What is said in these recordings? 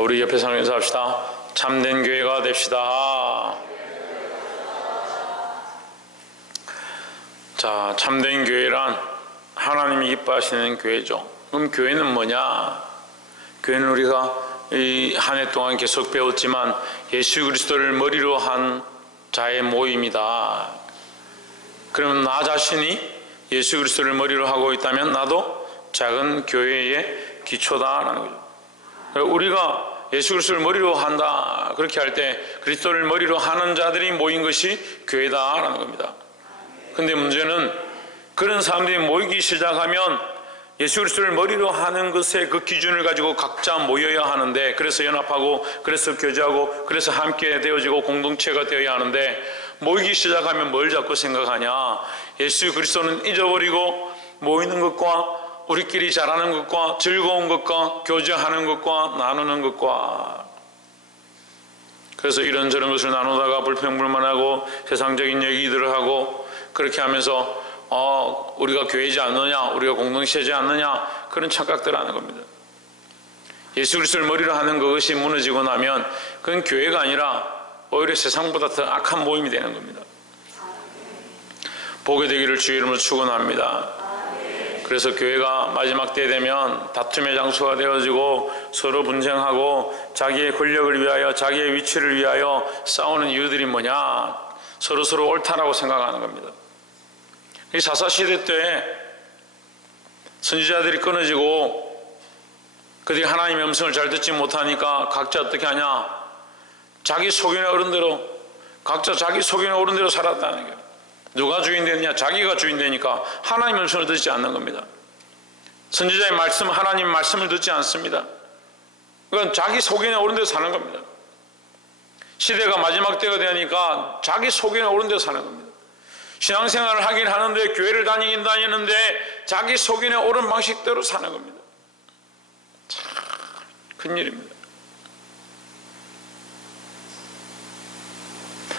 우리 옆에 사람에서 합시다. 참된 교회가 됩시다. 자, 참된 교회란 하나님이 기뻐하시는 교회죠. 그럼 교회는 뭐냐? 교회는 우리가 이 한 해 동안 계속 배웠지만 예수 그리스도를 머리로 한 자의 모임이다. 그러면 나 자신이 예수 그리스도를 머리로 하고 있다면 나도 작은 교회의 기초다라는 거죠. 우리가 예수 그리스도를 머리로 한다 그렇게 할 때 그리스도를 머리로 하는 자들이 모인 것이 교회다라는 겁니다. 근데 문제는 그런 사람들이 모이기 시작하면 예수 그리스도를 머리로 하는 것에 그 기준을 가지고 각자 모여야 하는데, 그래서 연합하고, 그래서 교제하고, 그래서 함께 되어지고 공동체가 되어야 하는데, 모이기 시작하면 뭘 자꾸 생각하냐? 예수 그리스도는 잊어버리고 모이는 것과 우리끼리 잘하는 것과 즐거운 것과 교제하는 것과 나누는 것과, 그래서 이런저런 것을 나누다가 불평불만하고 세상적인 얘기들을 하고, 그렇게 하면서 우리가 교회지 않느냐, 우리가 공동체지 않느냐, 그런 착각들을 하는 겁니다. 예수 그리스도를 머리로 하는 그것이 무너지고 나면 그건 교회가 아니라 오히려 세상보다 더 악한 모임이 되는 겁니다. 보게 되기를 주의 이름으로 축원합니다. 그래서 교회가 마지막 때 되면 다툼의 장소가 되어지고 서로 분쟁하고 자기의 권력을 위하여, 자기의 위치를 위하여 싸우는 이유들이 뭐냐? 서로 옳다라고 생각하는 겁니다. 이 사사시대 때 선지자들이 끊어지고 그들이 하나님의 음성을 잘 듣지 못하니까 각자 어떻게 하냐? 자기 속인의 어른대로, 각자 자기 속인의 어른대로 살았다는 거예요. 누가 주인 되느냐? 자기가 주인 되니까 하나님의 음성을 듣지 않는 겁니다. 선지자의 말씀, 하나님의 말씀을 듣지 않습니다. 그건 자기 속인의 어른대로 사는 겁니다. 시대가 마지막 때가 되니까 자기 속인의 어른대로 사는 겁니다. 신앙생활을 하긴 하는데, 교회를 다니긴 다니는데 자기 속인의 옳은 방식대로 사는 겁니다. 참 큰일입니다.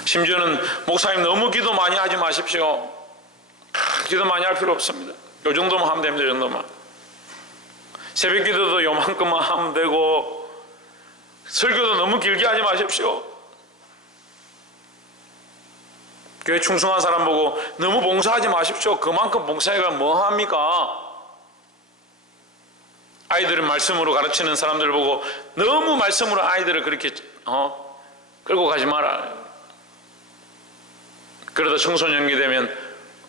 심지어는 목사님 너무 기도 많이 하지 마십시오. 기도 많이 할 필요 없습니다. 요 정도만 하면 됩니다. 요 정도만. 새벽 기도도 요만큼만 하면 되고, 설교도 너무 길게 하지 마십시오. 교회 충성한 사람 보고 너무 봉사하지 마십시오. 그만큼 봉사해가 뭐합니까? 아이들은 말씀으로 가르치는 사람들 보고 너무 말씀으로 아이들을 그렇게 끌고 가지 마라. 그러다 청소년기 되면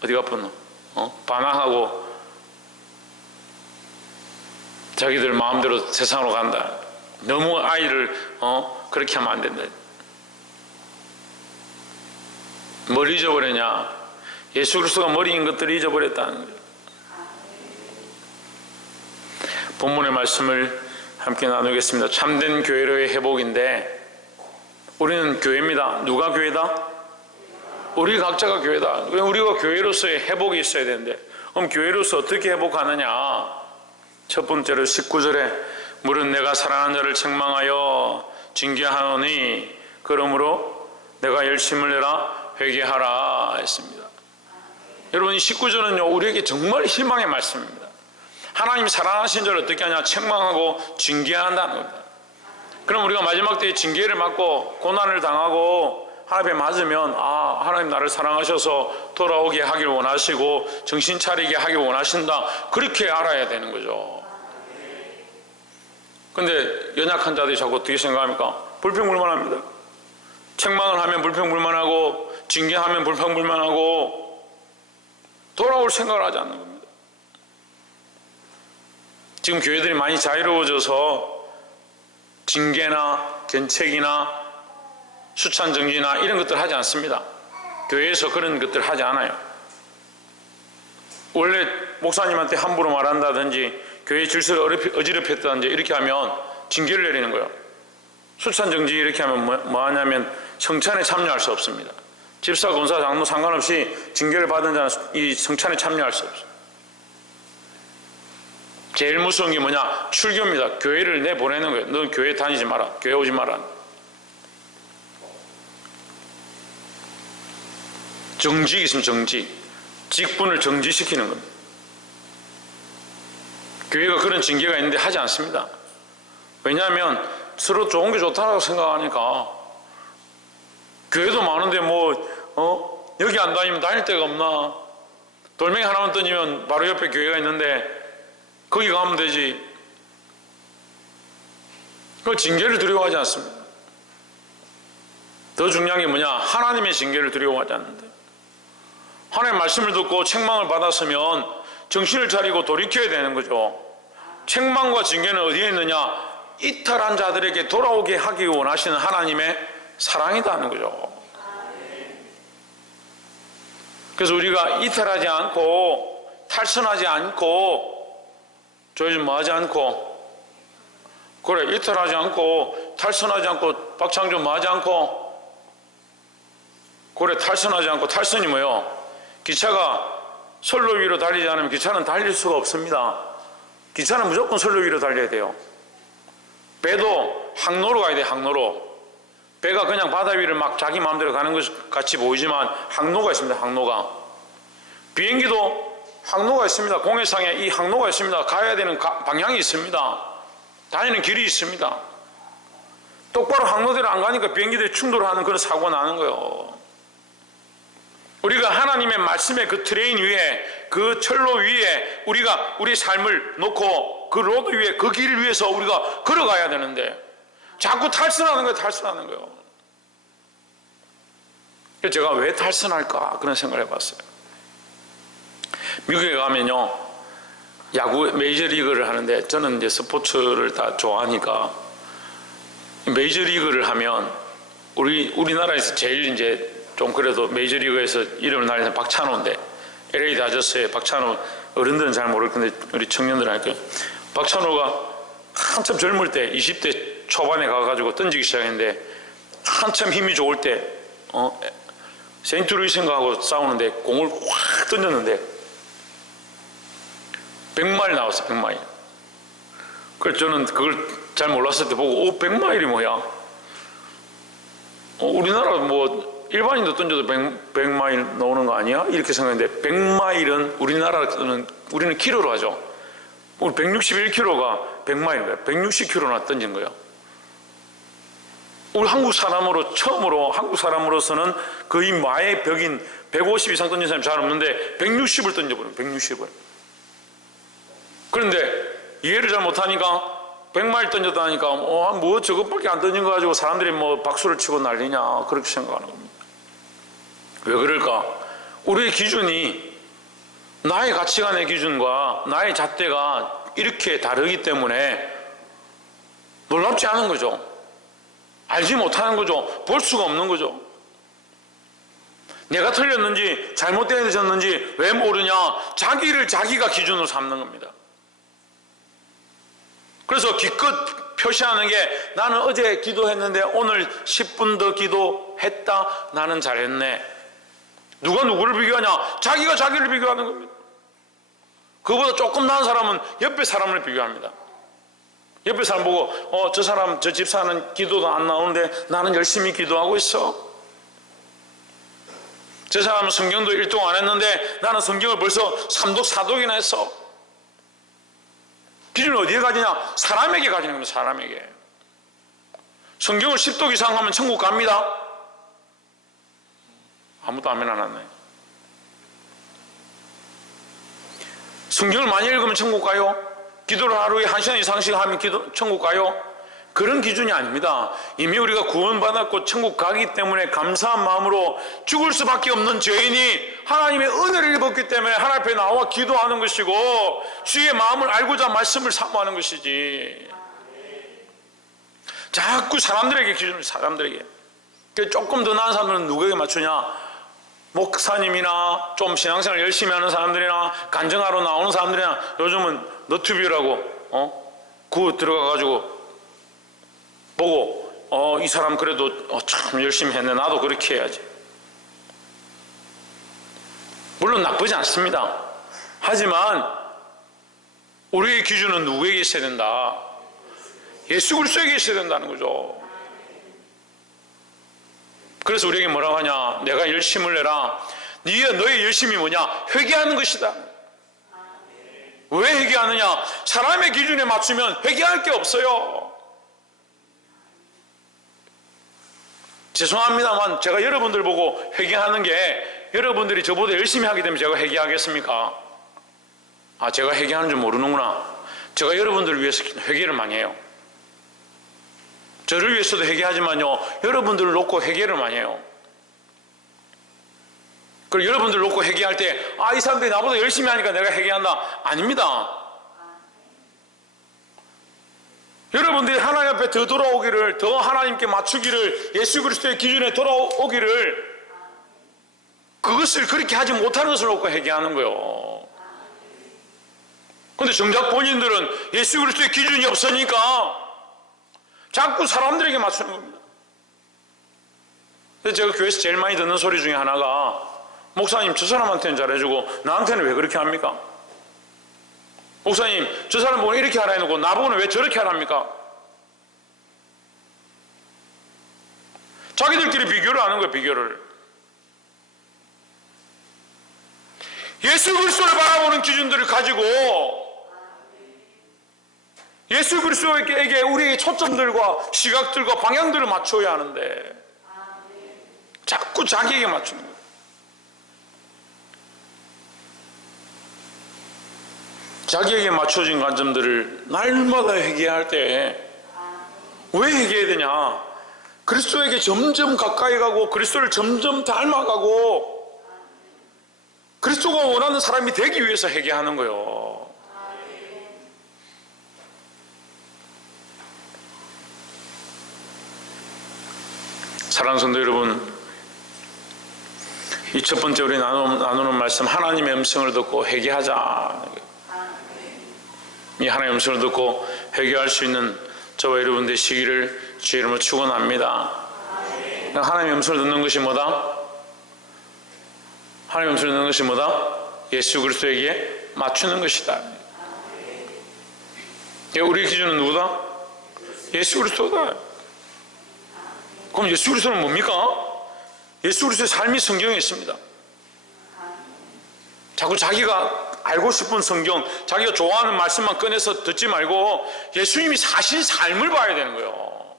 어디가 아팠노? 반항하고 자기들 마음대로 세상으로 간다. 너무 아이를 그렇게 하면 안 된다. 뭘 잊어버렸냐? 예수 그리스도가 머리인 것들을 잊어버렸다는 거예요. 본문의 말씀을 함께 나누겠습니다. 참된 교회로의 회복인데, 우리는 교회입니다. 누가 교회다? 우리 각자가 교회다. 우리가 교회로서의 회복이 있어야 되는데, 그럼 교회로서 어떻게 회복하느냐? 첫 번째로 19절에 물은 내가 사랑하는 자를 책망하여 징계하노니 그러므로 내가 열심을 내라 회개하라 했습니다. 여러분, 이 19절은요 우리에게 정말 희망의 말씀입니다. 하나님 사랑하신 자를 어떻게 하냐? 책망하고 징계한다는 겁니다. 그럼 우리가 마지막 때에 징계를 받고 고난을 당하고 하나님에 맞으면, 하나님 나를 사랑하셔서 돌아오게 하길 원하시고 정신 차리게 하길 원하신다, 그렇게 알아야 되는 거죠. 근데 연약한 자들이 자꾸 어떻게 생각합니까? 불평불만합니다. 책망을 하면 불평불만하고 징계하면 불평불만하고 돌아올 생각을 하지 않는 겁니다. 지금 교회들이 많이 자유로워져서 징계나 견책이나 수찬정지나 이런 것들 하지 않습니다. 교회에서 그런 것들 하지 않아요. 원래 목사님한테 함부로 말한다든지 교회 질서를 어지럽혔다든지 이렇게 하면 징계를 내리는 거예요. 수찬정지 이렇게 하면 뭐 하냐면 성찬에 참여할 수 없습니다. 집사, 권사, 장로 상관없이 징계를 받은 자는 이 성찬에 참여할 수 없어요. 제일 무서운 게 뭐냐? 출교입니다. 교회를 내보내는 거예요. 너 교회 다니지 마라. 교회 오지 마라. 정직이 있으면 정직. 직분을 정지시키는 겁니다. 교회가 그런 징계가 있는데 하지 않습니다. 왜냐하면 서로 좋은 게 좋다고 생각하니까 교회도 많은데 여기 안 다니면 다닐 데가 없나? 돌멩이 하나만 던지면 바로 옆에 교회가 있는데 거기 가면 되지. 그 징계를 두려워하지 않습니다. 더 중요한 게 뭐냐? 하나님의 징계를 두려워하지 않는데, 하나님의 말씀을 듣고 책망을 받았으면 정신을 차리고 돌이켜야 되는 거죠. 책망과 징계는 어디에 있느냐? 이탈한 자들에게 돌아오게 하기 원하시는 하나님의 사랑이다 하는 거죠. 그래서 우리가 이탈하지 않고 탈선하지 않고 요즘 뭐하지 않고 그래 이탈하지 않고 탈선하지 않고 박창준 뭐하지 않고 그래 탈선하지 않고 탈선이 뭐예요? 기차가 선로 위로 달리지 않으면 기차는 달릴 수가 없습니다. 기차는 무조건 선로 위로 달려야 돼요. 배도 항로로 가야 돼요. 항로로. 배가 그냥 바다 위를 막 자기 마음대로 가는 것 같이 보이지만 항로가 있습니다. 항로가. 비행기도 항로가 있습니다. 공해상에 이 항로가 있습니다. 가야 되는 방향이 있습니다. 다니는 길이 있습니다. 똑바로 항로대로 안 가니까 비행기들이 충돌하는 그런 사고가 나는 거예요. 우리가 하나님의 말씀의 그 트레인 위에, 그 철로 위에 우리가 우리의 삶을 놓고 그 로드 위에, 그 길을 위해서 우리가 걸어가야 되는데 자꾸 탈선하는 거예요. 탈선하는 거예요. 그래서 제가 왜 탈선할까 그런 생각을 해봤어요. 미국에 가면요 야구 메이저리그를 하는데 저는 이제 스포츠를 다 좋아하니까 메이저리그를 하면 우리나라에서 제일 이제 좀 그래도 메이저리그에서 이름을 날리는 박찬호인데 LA 다저스의 박찬호, 어른들은 잘 모를 건데 우리 청년들 할게요. 박찬호가 한참 젊을 때 20대 초반에 가가지고 던지기 시작했는데 한참 힘이 좋을 때 세인트루이스인가하고 싸우는데 공을 확 던졌는데 100마일 나왔어. 100마일. 그래서 저는 그걸 잘 몰랐을 때 보고 100마일이 뭐야? 우리나라 뭐 일반인도 던져도 100마일 나오는 거 아니야? 이렇게 생각했는데 100마일은 우리는 키로로 하죠. 우리 161km가 100마일이에요. 160km나 던진 거예요. 우리 한국 사람으로 처음으로 한국 사람으로서는 거의 마의 벽인 150 이상 던진 사람이 잘 없는데 160을 던져버려요. 160을. 그런데 이해를 잘 못하니까 100마일 던졌다 하니까 뭐 저것밖에 안 던진 거 가지고 사람들이 뭐 박수를 치고 난리냐 그렇게 생각하는 겁니다. 왜 그럴까? 우리의 기준이 나의 가치관의 기준과 나의 잣대가 이렇게 다르기 때문에 놀랍지 않은 거죠. 알지 못하는 거죠. 볼 수가 없는 거죠. 내가 틀렸는지 잘못되어졌는지 왜 모르냐? 자기를 자기가 기준으로 삼는 겁니다. 그래서 기껏 표시하는 게 나는 어제 기도했는데 오늘 10분 더 기도했다. 나는 잘했네. 누가 누구를 비교하냐? 자기가 자기를 비교하는 겁니다. 그보다 조금 나은 사람은 옆에 사람을 비교합니다. 옆에 사람 보고 저 사람 저 집사는 기도도 안 나오는데 나는 열심히 기도하고 있어. 저 사람은 성경도 1동 안 했는데 나는 성경을 벌써 3독 4독이나 했어. 기준을 어디에 가지냐? 사람에게 가지는 겁니다. 사람에게. 성경을 10독 이상 하면 천국 갑니다. 아무도 아멘 안 하네. 성경을 많이 읽으면 천국 가요? 기도를 하루에 1시간 이상씩 하면 천국 가요? 그런 기준이 아닙니다. 이미 우리가 구원받았고 천국 가기 때문에 감사한 마음으로 죽을 수밖에 없는 죄인이 하나님의 은혜를 입었기 때문에 하나님 앞에 나와 기도하는 것이고 주의 마음을 알고자 말씀을 사모하는 것이지. 자꾸 사람들에게 기준을 사람들에게. 조금 더 나은 사람들은 누구에게 맞추냐? 목사님이나 좀 신앙생활 열심히 하는 사람들이나 간증하러 나오는 사람들이나 요즘은 너튜브라고 그거 들어가가지고 보고 이 사람 그래도 참 열심히 했네. 나도 그렇게 해야지. 물론 나쁘지 않습니다. 하지만 우리의 기준은 누구에게 있어야 된다? 예수 그리스도에게 있어야 된다는 거죠. 그래서 우리에게 뭐라고 하냐? 내가 열심을 내라. 너의 열심이 뭐냐? 회개하는 것이다. 왜 회개하느냐? 사람의 기준에 맞추면 회개할 게 없어요. 죄송합니다만 제가 여러분들 보고 회개하는 게 여러분들이 저보다 열심히 하기 때문에 제가 회개하겠습니까? 아, 제가 회개하는 줄 모르는구나. 제가 여러분들을 위해서 회개를 많이 해요. 저를 위해서도 회개하지만요, 여러분들을 놓고 회개를 많이 해요. 그리고 여러분들을 놓고 회개할 때, 아, 이 사람들이 나보다 열심히 하니까 내가 회개한다. 아닙니다. 여러분들이 하나님 앞에 더 돌아오기를, 더 하나님께 맞추기를, 예수 그리스도의 기준에 돌아오기를, 그것을 그렇게 하지 못하는 것을 놓고 회개하는 거예요. 그런데 정작 본인들은 예수 그리스도의 기준이 없으니까 자꾸 사람들에게 맞추는 겁니다. 그래서 제가 교회에서 제일 많이 듣는 소리 중에 하나가, 목사님 저 사람한테는 잘해주고 나한테는 왜 그렇게 합니까? 목사님 저 사람 보고 이렇게 하라 해놓고 나보고는 왜 저렇게 하랍니까? 자기들끼리 비교를 하는 거예요. 비교를. 예수 그리스도를 바라보는 기준들을 가지고 예수 그리스도에게 우리의 초점들과 시각들과 방향들을 맞춰야 하는데 자꾸 자기에게 맞추는 거예요. 자기에게 맞춰진 관점들을 날마다 회개할 때 왜 회개해야 되냐? 그리스도에게 점점 가까이 가고 그리스도를 점점 닮아가고 그리스도가 원하는 사람이 되기 위해서 회개하는 거예요. 사랑하는 성도 여러분, 이 첫 번째 우리 나누는 말씀, 하나님의 음성을 듣고 회개하자. 이 하나님의 음성을 듣고 회개할 수 있는 저와 여러분 되시기를 주의 이름으로 축원합니다. 하나님의 음성을 듣는 것이 뭐다? 하나님의 음성을 듣는 것이 뭐다? 예수 그리스도에게 맞추는 것이다. 우리 기준은 누구다? 예수 그리스도다. 그럼 예수 그리스도는 뭡니까? 예수 그리스도의 삶이 성경에 있습니다. 자꾸 자기가 알고 싶은 성경, 자기가 좋아하는 말씀만 꺼내서 듣지 말고 예수님이 사신 삶을 봐야 되는 거예요.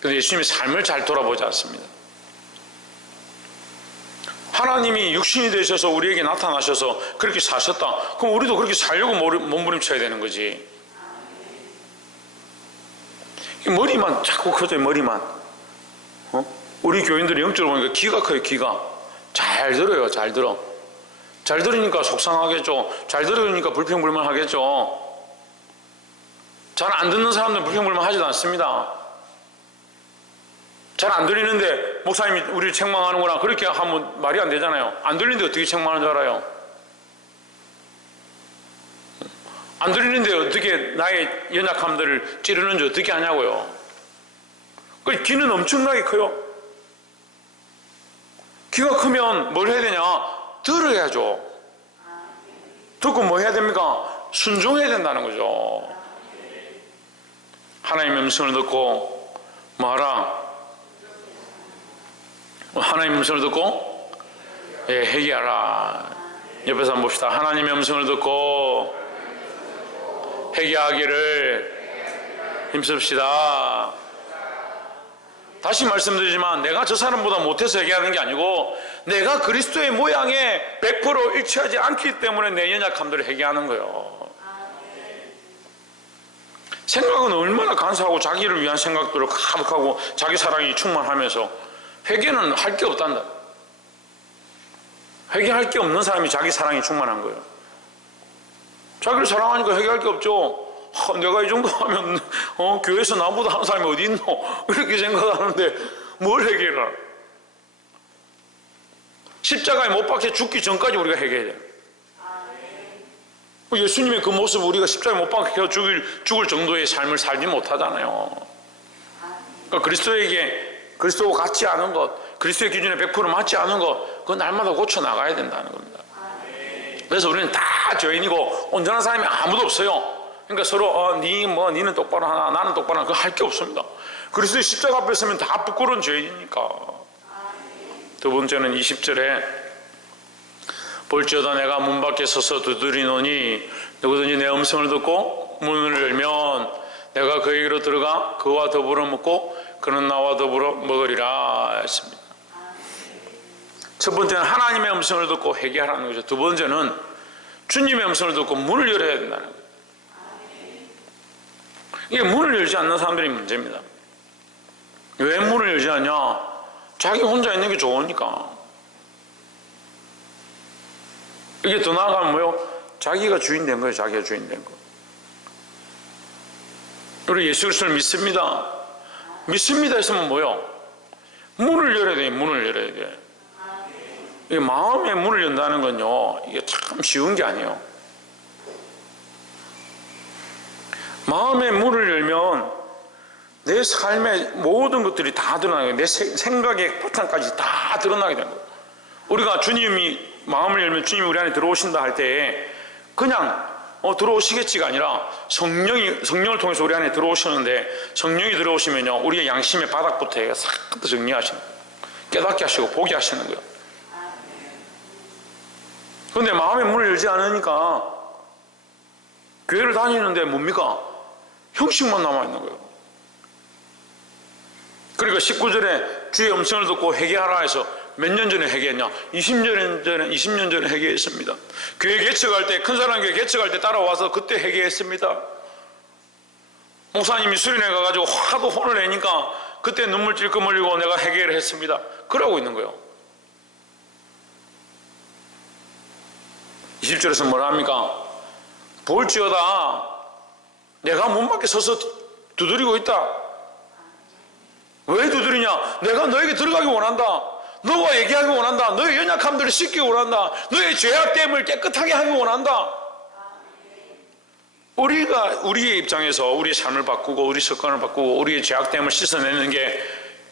그런데 예수님의 삶을 잘 돌아보지 않습니다. 하나님이 육신이 되셔서 우리에게 나타나셔서 그렇게 사셨다. 그럼 우리도 그렇게 살려고 몸부림쳐야 되는 거지. 머리만 자꾸 커져요. 머리만. 우리 교인들이 영적으로 보니까 귀가 커요. 귀가. 잘 들어요. 잘 들어. 잘 들으니까 속상하겠죠. 잘 들으니까 불평불만하겠죠. 잘 안 듣는 사람들은 불평불만하지도 않습니다. 잘 안 들리는데 목사님이 우리를 책망하는구나 그렇게 하면 말이 안 되잖아요. 안 들리는데 어떻게 책망하는 줄 알아요? 안 들리는데 어떻게 나의 연약함들을 찌르는지 어떻게 하냐고요. 그 귀는 엄청나게 커요. 귀가 크면 뭘 해야 되냐? 들어야죠. 듣고 뭐 해야 됩니까? 순종해야 된다는 거죠. 하나님의 음성을 듣고 뭐 하라? 하나님의 음성을 듣고 회개하라. 옆에서 한번 봅시다. 하나님의 음성을 듣고 회개하기를 힘씁시다. 다시 말씀드리지만 내가 저 사람보다 못해서 회개하는 게 아니고 내가 그리스도의 모양에 100% 일치하지 않기 때문에 내 연약함들을 회개하는 거예요. 생각은 얼마나 간사하고 자기를 위한 생각들을 가득하고 자기 사랑이 충만하면서 회개는 할 게 없단다. 회개할 게 없는 사람이 자기 사랑이 충만한 거예요. 자기를 사랑하니까 회개할 게 없죠. 내가 이 정도 하면 교회에서 나보다 하는 사람이 어디 있노? 이렇게 생각하는데 뭘 회개를? 십자가에 못 박혀 죽기 전까지 우리가 회개해야 돼요. 예수님의 그 모습 우리가 십자가에 못 박혀 죽을 정도의 삶을 살지 못하잖아요. 그러니까 그리스도와 같지 않은 것, 그리스도의 기준에 100% 맞지 않은 것, 그건 날마다 고쳐 나가야 된다는 겁니다. 그래서 우리는 다 죄인이고 온전한 사람이 아무도 없어요. 그러니까 서로 니는 똑바로 하나 나는 똑바로 하나 그거 할 게 없습니다. 그리스도의 십자가 앞에 서면 다 부끄러운 죄인이니까. 두 번째는 20절에 볼지어다 내가 문 밖에 서서 두드리노니 누구든지 내 음성을 듣고 문을 열면 내가 그에게로 들어가 그와 더불어 먹고 그는 나와 더불어 먹으리라 했습니다. 첫 번째는 하나님의 음성을 듣고 회개하라는 거죠. 두 번째는 주님의 음성을 듣고 문을 열어야 된다는 거예요. 이게 문을 열지 않는 사람들이 문제입니다. 왜 문을 열지 않냐? 자기 혼자 있는 게 좋으니까. 이게 더 나아가면 뭐요? 자기가 주인 된 거예요. 자기가 주인 된 거. 우리 예수 그리스도를 믿습니다. 믿습니다 했으면 뭐요? 문을 열어야 돼. 문을 열어야 돼. 이게 마음의 문을 연다는 건요, 이게 참 쉬운 게 아니에요. 마음의 문을 열면 내 삶의 모든 것들이 다 드러나게, 내 생각의 바탕까지 다 드러나게 되는 거예요. 우리가 주님이 마음을 열면 주님이 우리 안에 들어오신다 할 때 그냥 들어오시겠지가 아니라 성령을 통해서 우리 안에 들어오시는데, 성령이 들어오시면요 우리의 양심의 바닥부터 싹 정리하시는 거예요. 깨닫게 하시고 보게 하시는 거예요. 그런데 마음의 문을 열지 않으니까 교회를 다니는데 뭡니까? 형식만 남아있는 거예요. 그러니까 19절에 주의 음성을 듣고 회개하라 해서 몇 년 전에 회개했냐? 20년 전에 회개했습니다. 교회 개척할 때, 큰 사람 교회 개척할 때 따라와서 그때 회개했습니다. 목사님이 수련회 가가지고 하도 혼을 내니까 그때 눈물 찔끔 흘리고 내가 회개를 했습니다. 그러고 있는 거예요. 20절에서 뭐라 합니까? 볼지어다 내가 문 밖에 서서 두드리고 있다. 왜 두드리냐? 내가 너에게 들어가기 원한다. 너와 얘기하기 원한다. 너의 연약함들을 씻기 원한다. 너의 죄악됨을 깨끗하게 하기 원한다. 우리가 우리의 입장에서 우리의 삶을 바꾸고 우리 습관을 바꾸고 우리의 죄악됨을 씻어내는 게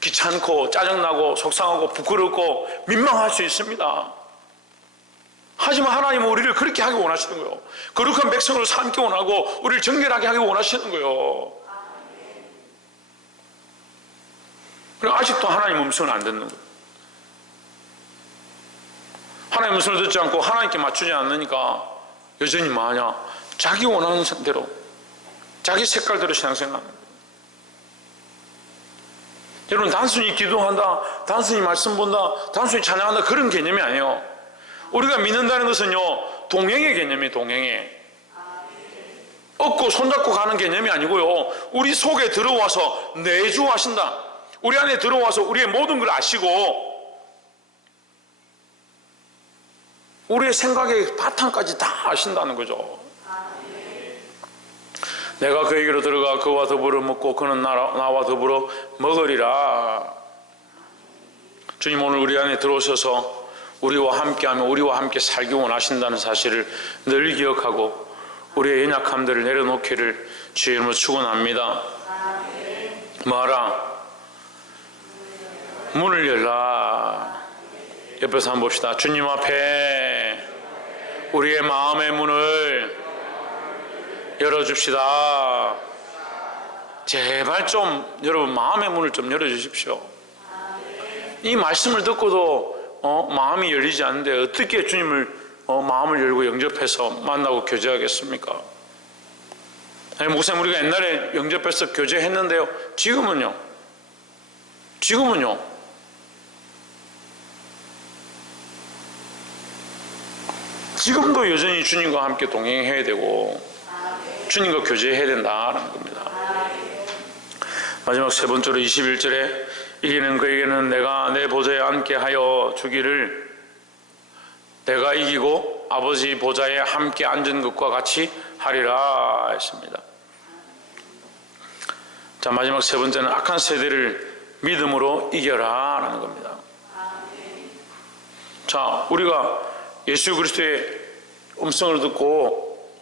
귀찮고 짜증나고 속상하고 부끄럽고 민망할 수 있습니다. 하지만 하나님은 우리를 그렇게 하기 원하시는 거예요. 거룩한 백성으로 삼기 원하고 우리를 정결하게 하기 원하시는 거예요. 그리고 아직도 하나님 음성을 안 듣는 거예요. 하나님 음성을 듣지 않고 하나님께 맞추지 않으니까 여전히 뭐하냐? 자기 원하는 대로 자기 색깔대로 신앙생활하는 거예요. 여러분, 단순히 기도한다, 단순히 말씀 본다, 단순히 찬양한다, 그런 개념이 아니에요. 우리가 믿는다는 것은요 동행의 개념이에요. 동행의 얻고 손잡고 가는 개념이 아니고요, 우리 속에 들어와서 내주하신다. 우리 안에 들어와서 우리의 모든 걸 아시고 우리의 생각의 바탕까지 다 아신다는 거죠. 내가 그에게로 들어가 그와 더불어 먹고 그는 나와 더불어 먹으리라. 주님 오늘 우리 안에 들어오셔서 우리와 함께하며 우리와 함께 살기 원하신다는 사실을 늘 기억하고 우리의 연약함들을 내려놓기를 주의 이름으로 축원합니다. 뭐하라? 문을 열라. 옆에서 한번 봅시다. 주님 앞에 우리의 마음의 문을 열어줍시다. 제발 좀 여러분 마음의 문을 좀 열어주십시오. 이 말씀을 듣고도 마음이 열리지 않는데 어떻게 주님을 마음을 열고 영접해서 만나고 교제하겠습니까? 아니, 목사님 우리가 옛날에 영접해서 교제했는데요, 지금은요? 지금도 여전히 주님과 함께 동행해야 되고 주님과 교제해야 된다는 겁니다. 마지막 세 번째로 21절에 이기는 그에게는 내가 내 보좌에 앉게 하여 주기를, 내가 이기고 아버지 보좌에 함께 앉은 것과 같이 하리라 했습니다. 자, 마지막 세 번째는 악한 세대를 믿음으로 이겨라 라는 겁니다. 자, 우리가 예수 그리스도의 음성을 듣고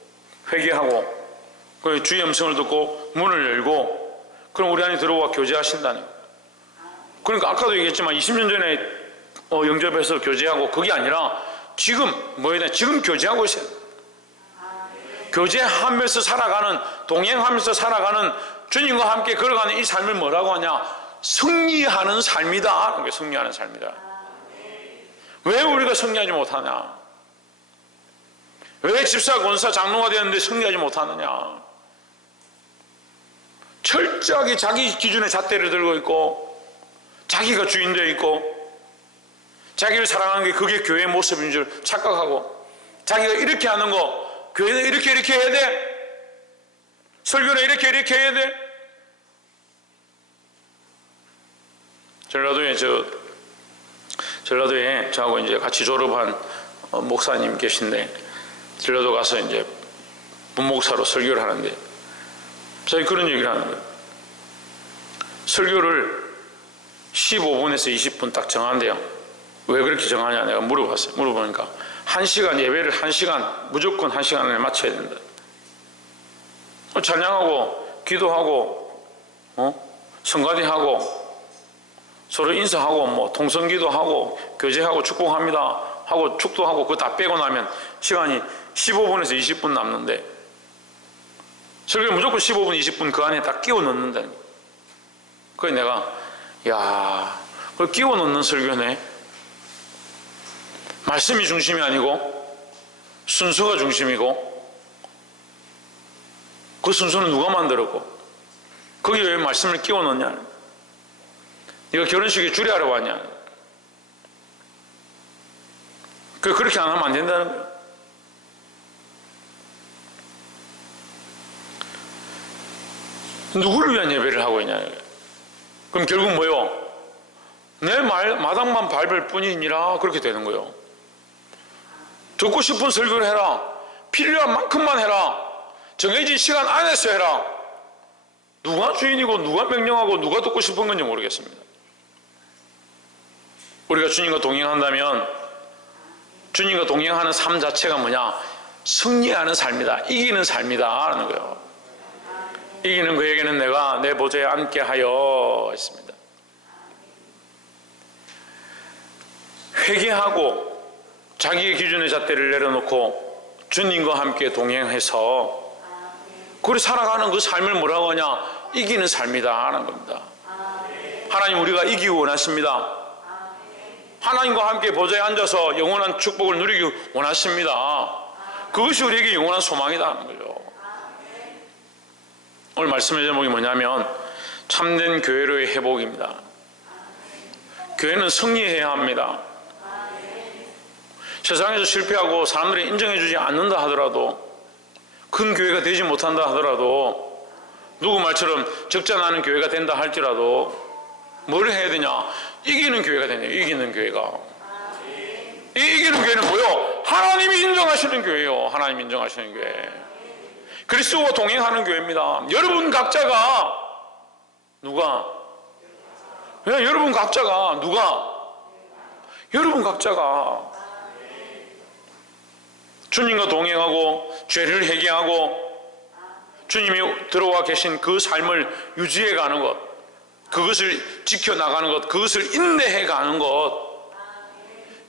회개하고 주의 음성을 듣고 문을 열고 그럼 우리 안에 들어와 교제하신다는 거예요. 그러니까 아까도 얘기했지만 20년 전에 영접해서 교제하고 그게 아니라 지금 지금 교제하고 있어요. 교제하면서 살아가는, 동행하면서 살아가는, 주님과 함께 걸어가는 이 삶을 뭐라고 하냐? 승리하는 삶이다. 승리하는 삶이다. 왜 우리가 승리하지 못하냐? 왜 집사, 권사, 장로가 되었는데 승리하지 못하느냐? 철저하게 자기 기준의 잣대를 들고 있고 자기가 주인 되어 있고 자기를 사랑하는 게 그게 교회의 모습인 줄 착각하고 자기가 이렇게 하는 거 교회는 이렇게 해야 돼, 설교는 이렇게 해야 돼. 전라도에 저하고 이제 같이 졸업한 목사님 계신데 전라도 가서 이제 분목사로 설교를 하는데 저희 그런 얘기를 하는 거예요. 설교를 15분에서 20분 딱 정한대요. 왜 그렇게 정하냐 내가 물어봤어요. 물어보니까 1시간 예배를 1시간 무조건 1시간 안에 마쳐야 된다. 찬양하고 기도하고 성가대하고 서로 인사하고 뭐 통성기도 하고 교제하고 축복합니다 하고 축도하고 그거 다 빼고 나면 시간이 15분에서 20분 남는데 설교를 무조건 15분 20분 그 안에 딱 끼워 넣는다는 거예요. 그래서 내가 야, 그걸 끼워 넣는 설교네. 말씀이 중심이 아니고 순서가 중심이고 그 순서는 누가 만들었고 거기에 왜 말씀을 끼워 넣냐. 네가 결혼식에 주례하러 왔냐. 그렇게 안 하면 안 된다는 거예요. 누구를 위한 예배를 하고 있냐. 그럼 결국 뭐요? 내 마당만 밟을 뿐이니라 그렇게 되는 거예요. 듣고 싶은 설교를 해라. 필요한 만큼만 해라. 정해진 시간 안에서 해라. 누가 주인이고 누가 명령하고 누가 듣고 싶은 건지 모르겠습니다. 우리가 주님과 동행한다면 주님과 동행하는 삶 자체가 뭐냐? 승리하는 삶이다. 이기는 삶이다 라는 거예요. 이기는 그에게는 내가 내 보좌에 앉게 하여 했습니다. 회개하고 자기의 기준의 잣대를 내려놓고 주님과 함께 동행해서 그렇게 살아가는 그 삶을 뭐라고 하냐? 이기는 삶이다 라는 겁니다. 하나님 우리가 이기기 원하십니다. 하나님과 함께 보좌에 앉아서 영원한 축복을 누리기 원하십니다. 그것이 우리에게 영원한 소망이다 하는 거죠. 오늘 말씀의 제목이 뭐냐면 참된 교회로의 회복입니다. 교회는 승리해야 합니다. 세상에서 실패하고 사람들이 인정해 주지 않는다 하더라도 큰 교회가 되지 못한다 하더라도 누구 말처럼 적자 나는 교회가 된다 할지라도 뭘 해야 되냐? 이기는 교회가 되냐. 이기는 교회가. 이기는 교회는 뭐요? 하나님이 인정하시는 교회요. 하나님 인정하시는 교회. 그리스도와 동행하는 교회입니다. 여러분 각자가 누가? 여러분 각자가 누가? 여러분 각자가 주님과 동행하고 죄를 회개하고 주님이 들어와 계신 그 삶을 유지해 가는 것, 그것을 지켜나가는 것, 그것을 인내해 가는 것,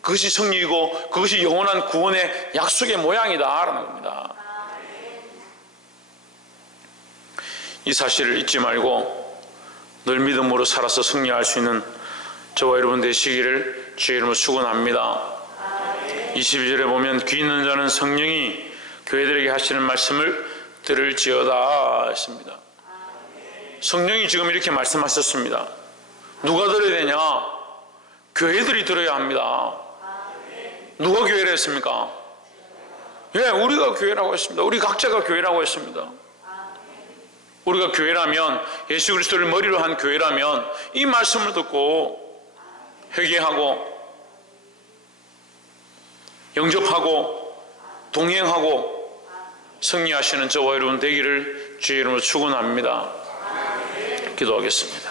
그것이 승리이고 그것이 영원한 구원의 약속의 모양이다 라는 겁니다. 이 사실을 잊지 말고 늘 믿음으로 살아서 승리할 수 있는 저와 여러분 되시기를 주의 이름으로 축원합니다. 22절에 보면 귀 있는 자는 성령이 교회들에게 하시는 말씀을 들을지어다 했습니다. 성령이 지금 이렇게 말씀하셨습니다. 누가 들어야 되냐? 교회들이 들어야 합니다. 누가 교회를 했습니까? 우리가 교회라고 했습니다. 우리 각자가 교회라고 했습니다. 우리가 교회라면, 예수 그리스도를 머리로 한 교회라면 이 말씀을 듣고 회개하고 영접하고 동행하고 승리하시는 저와 여러분 되기를 주의 이름으로 축원합니다. 기도하겠습니다.